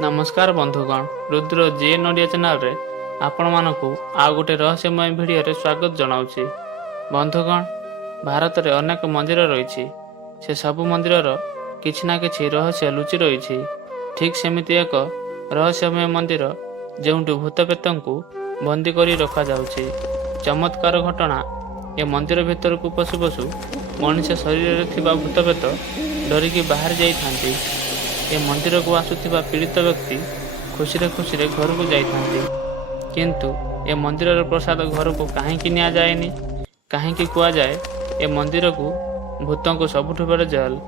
नमस्कार बंधुगण, रुद्र जे नडिया चैनल रे आपण मानकु आ गोटे रहस्यमय भिडियो रे स्वागत जनाउछि। बंधुगण, भारत रे अनेक मंदिर रही से सब मंदिर किछि ना किछि रहस्य लुचि रही। ठीक सेमिति एक रहस्यमय मंदिर जोंटु भूत प्रेतंकु बंदी करी रखा जाउछि। चमत्कार घटना ए मंदिर भितर को पशु पशु मनुष्य शरीर रे थिबा भूत प्रेत डरिकी बाहर जाई थांती। ए मंदिर को आसुथिबा पीड़ित व्यक्ति खुशी रे घर को जाइथांती, किंतु ए मंदिर प्रसाद घर को कहीं निया जाएनी। कहीं कुआ जाए ए मंदिर को भूतों को सबुठु बड़ जेल।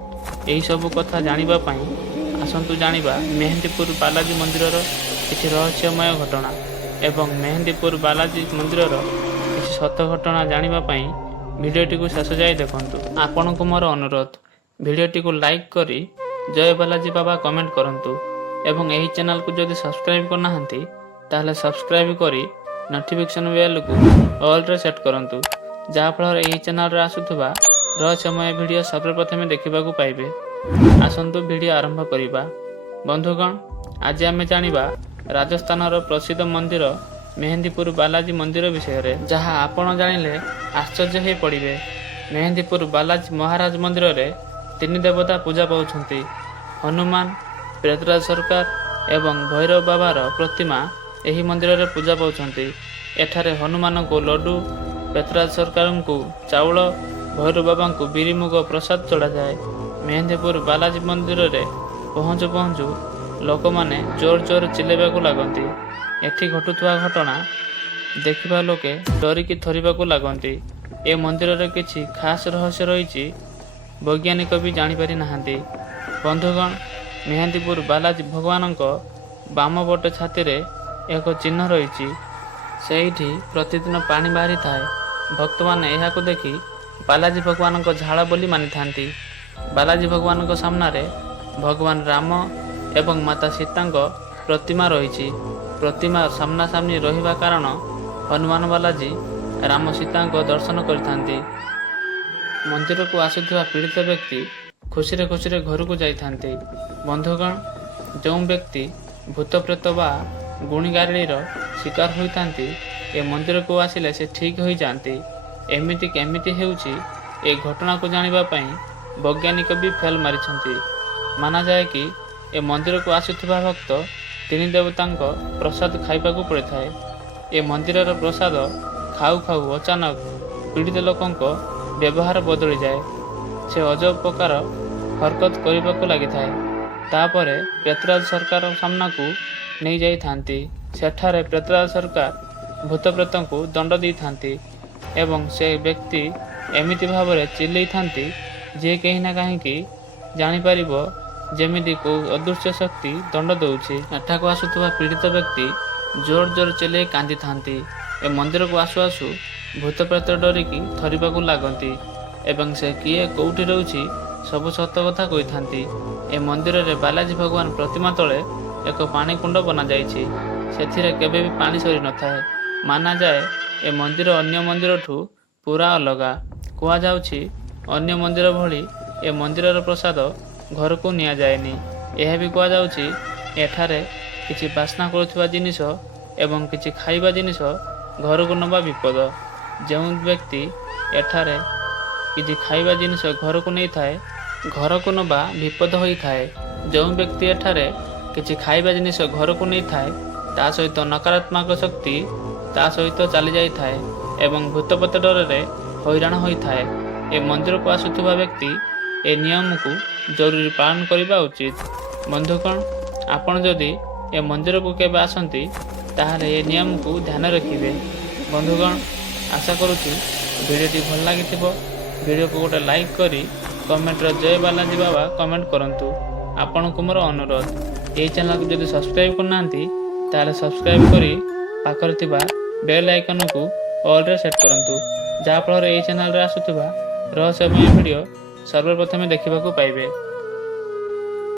यही सब कथा जानिबा पई आसंतु जानिबा मेहंदीपुर बालाजी मंदिर किछि रहस्यमय घटना एवं मेहंदीपुर बालाजी मंदिर किछि सत घटना जानिबा पई भिडियोटी को शेष जाए देखंतु। आपन को मोर अनुरोध, भिडियोटी को लाइक करी जय बालाजी बाबा कमेंट करंतु एवं यही चैनल को जदि सब्सक्राइब करना हंती ताहले सब्सक्राइब करी नोटिफिकेशन बेल को ऑल रे सेट करंतु, जहा फल यही चैनल रे आसुथबा रहस्यमय भिडियो सर्वप्रथमे देखिबा को पाइबे। आसंतु भिडियो आरंभ करिबा। बंधुगण, आज आमे जानिबा राजस्थान रो प्रसिद्ध मंदिर मेहंदीपुर बालाजी मंदिर विषय रे, जहा आपण जानिले आश्चर्य हे पड़िबे। मेहंदीपुर बालाजी महाराज मंदिर रे तीन देवता पूजा पाउछंती। हनुमान, प्रेतराज सरकार एवं भैरव बाबार प्रतिमा एही मंदिर रे पूजा पाउछंती। एठारे हनुमान को लड्डू, प्रेतराज सरकार को चाउल, भैरव बाबा को बिरिमुग प्रसाद चढ़ा जाए। मेहंदीपुर बालाजी मंदिर रे पहुँचु पहुँचु लोक माने जोर जोर चिल्लाइबा को लागंती। एठी घटुथुवा घटना देखिबा लोके डरिकी थरिबा को लागंती। ए मंदिर रे किछि खास रहस्य रहिछि, वैज्ञानिक भी जानीपारी नाहांती। बंधुगण, मेहंदीपुर बालाजी भगवान बाम पट छाती रे एक चिन्ह रही। सेठी प्रतिदिन पानी बाहरी थाए। भक्त माने एहाको देखि बालाजी भगवान झाड़ बोली मानि थांती। बालाजी भगवान सामना रे भगवान राम एवं माता सीता प्रतिमा रही। प्रतिमा सामना सामनी रहिबा कारण हनुमान बालाजी राम सीता दर्शन करिथांती। मंदिर को आसुथिबा पीड़ित व्यक्ति खुशी रे घर को जाइथांती। बंधुगण, जो व्यक्ति भूत प्रेत बा गुणीगारिणीर शिकार होइथांती ए मंदिर को आसिले से ठीक हो जाती। एमिति केमिति हेउची ए घटना को जानिबा पई वैज्ञानिक भी फेल मारिछंती। माना जाए कि ए मंदिर को आसुथिबा भक्त तीन देवतांक प्रसाद खाइबा को पड़े। ए मंदिर प्रसाद खाऊ खाऊ अचानक पीड़ित लोकंक व्यवहार बदली जाए। से अजब प्रकार हरकत करने को लगी थाए। तापरे प्रेतराज सरकार सामना को नहीं जाई थांती। सेठारे प्रेतराज सरकार भूत प्रेत को दंड दी थांती एवं से व्यक्ति एमिति भाव में चिल्लई थांती जे कहीं ना कहीं जानी परिबो जेमिति को अदृश्य शक्ति दंड दउछि। एठाको आसुथबा पीड़ित व्यक्ति जोर जोर चिल्लई कांदी थांती। ए मंदिर को आसु आसु भूत प्रेत डरिकी थरिबा को लागंती एवं से किए कोउठी रहउछि सब सत कथा कहि थांती। ए मंदिर रे बालाजी भगवान प्रतिमा तले एक पानी कुंड बना जाइछि। सेथिरे केबे भी पानी सरी न थाए। माना जाए ए मंदिर अन्य मंदिर ठू पूरा अलगा। कुआ जाउछि अन्य मंदिर भली ए मंदिर रो प्रसाद घर को निया जाएनी। एहा भी कुआ जाउछि एठारे किछि बासना करुथुवा जिनिस एवं किछि खाइबा जिनिस घर को नबा विपद। जो व्यक्ति एठारे किछि खाइबा जिनिस घर को नहीं थाए घर को नबा विपद होई थाए। जो व्यक्ति एठारे किछि खाइबा जिनिस घर को नहीं थाए ता सहित नकारात्मक शक्ति ता सहित चली जाई थाए एवं भूतपत डर रे हैरान होई थाए। ए मंदिर को आसुथुवा व्यक्ति ए नियम को जरूरी पालन करबा उचित। बंधुगण, आपण जदि ए मंदिर को केबे आसंती ताहले ए नियम को ध्यान रखिबे। बंधुगण, आशा करुछि वीडियोटी भल लागिथिबो। वीडियो को गोटे लाइक करी कमेंट रे जय बालाजी बाबा कमेंट करंतु। आपण को मोर अनुरोध, ए चैनल को जदि सब्सक्राइब करनांती ताहले सब्सक्राइब करी पाखरे थिबा बेल आइकन को ऑल रे सेट करंतु, जहा फल ए चैनल रे आसुथिबा रहस्यमय वीडियो सर्वप्रथमे देखिबा को पाइबे।